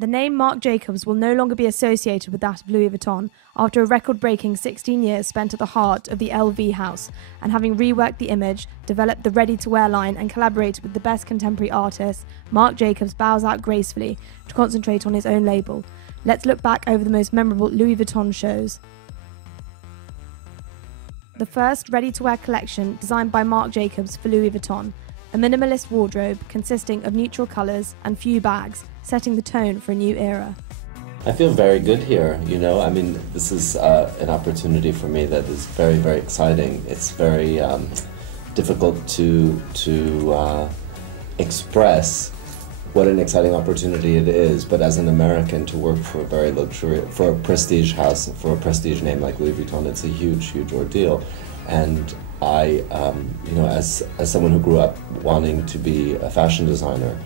The name Marc Jacobs will no longer be associated with that of Louis Vuitton after a record-breaking 16 years spent at the heart of the LV house, and having reworked the image, developed the ready-to-wear line and collaborated with the best contemporary artists, Marc Jacobs bows out gracefully to concentrate on his own label. Let's look back over the most memorable Louis Vuitton shows. The first ready-to-wear collection designed by Marc Jacobs for Louis Vuitton, a minimalist wardrobe consisting of neutral colours and few bags, setting the tone for a new era. I feel very good here, you know. I mean, this is an opportunity for me that is very, very exciting. It's very difficult to express what an exciting opportunity it is, but as an American to work for a prestige house, for a prestige name like Louis Vuitton, it's a huge, huge ordeal. And I, you know, as someone who grew up wanting to be a fashion designer,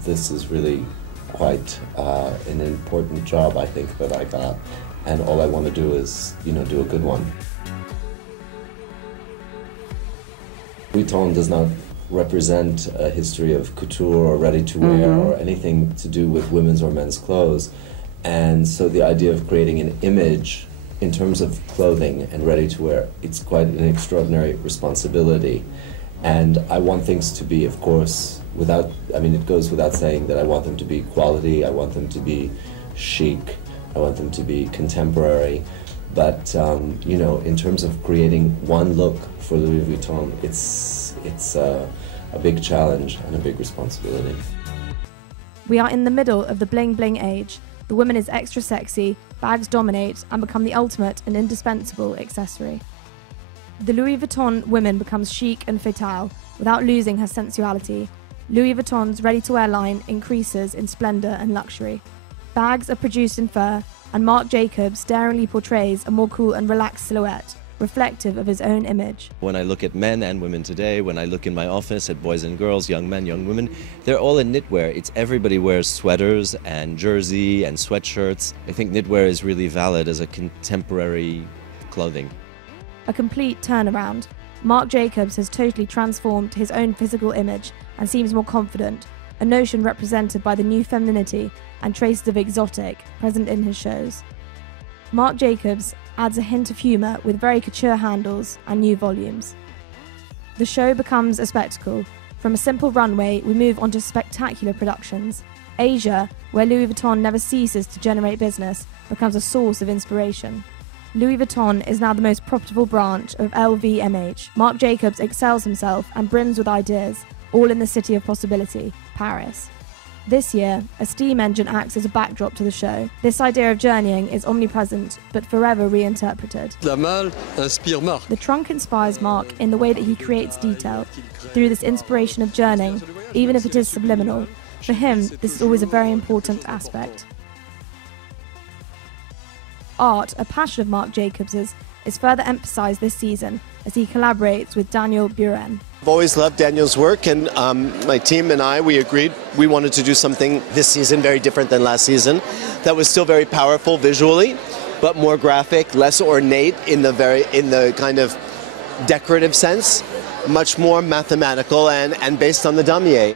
this is really quite an important job, I think, that I got. And all I want to do is, you know, do a good one. Vuitton does not represent a history of couture or ready-to-wear or anything to do with women's or men's clothes. And so the idea of creating an image in terms of clothing and ready-to-wear, it's quite an extraordinary responsibility. And I want things to be, of course, it goes without saying that I want them to be quality, I want them to be chic, I want them to be contemporary. But, you know, in terms of creating one look for Louis Vuitton, it's a big challenge and a big responsibility. We are in the middle of the bling-bling age. The woman is extra sexy, bags dominate and become the ultimate and indispensable accessory. The Louis Vuitton woman becomes chic and fatale without losing her sensuality. Louis Vuitton's ready-to-wear line increases in splendour and luxury. Bags are produced in fur, and Marc Jacobs daringly portrays a more cool and relaxed silhouette, reflective of his own image. When I look at men and women today, when I look in my office at boys and girls, young men, young women, they're all in knitwear. Everybody wears sweaters and jersey and sweatshirts. I think knitwear is really valid as a contemporary clothing. A complete turnaround. Marc Jacobs has totally transformed his own physical image and seems more confident, a notion represented by the new femininity and traces of exotic present in his shows. Marc Jacobs adds a hint of humour with very couture handles and new volumes. The show becomes a spectacle. From a simple runway, we move on to spectacular productions. Asia, where Louis Vuitton never ceases to generate business, becomes a source of inspiration. Louis Vuitton is now the most profitable branch of LVMH. Marc Jacobs excels himself and brims with ideas, all in the city of possibility, Paris. This year, a steam engine acts as a backdrop to the show. This idea of journeying is omnipresent, but forever reinterpreted. La malle inspire Marc. The trunk inspires Marc in the way that he creates detail. Through this inspiration of journeying, even if it is subliminal, for him, this is always a very important aspect. Art, a passion of Marc Jacobs's, is further emphasised this season as he collaborates with Daniel Buren. I've always loved Daniel's work, and my team and I, we agreed we wanted to do something this season very different than last season that was still very powerful visually, but more graphic, less ornate in the kind of decorative sense, much more mathematical and based on the damier.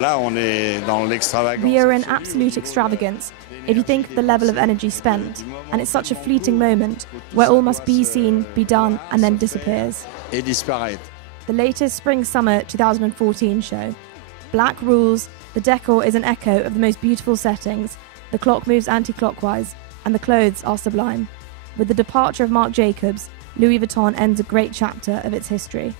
We are in absolute extravagance if you think of the level of energy spent, and it's such a fleeting moment where all must be seen, be done, and then disappears. The latest Spring-Summer 2014 show. Black rules, the decor is an echo of the most beautiful settings, the clock moves anti-clockwise, and the clothes are sublime. With the departure of Marc Jacobs, Louis Vuitton ends a great chapter of its history.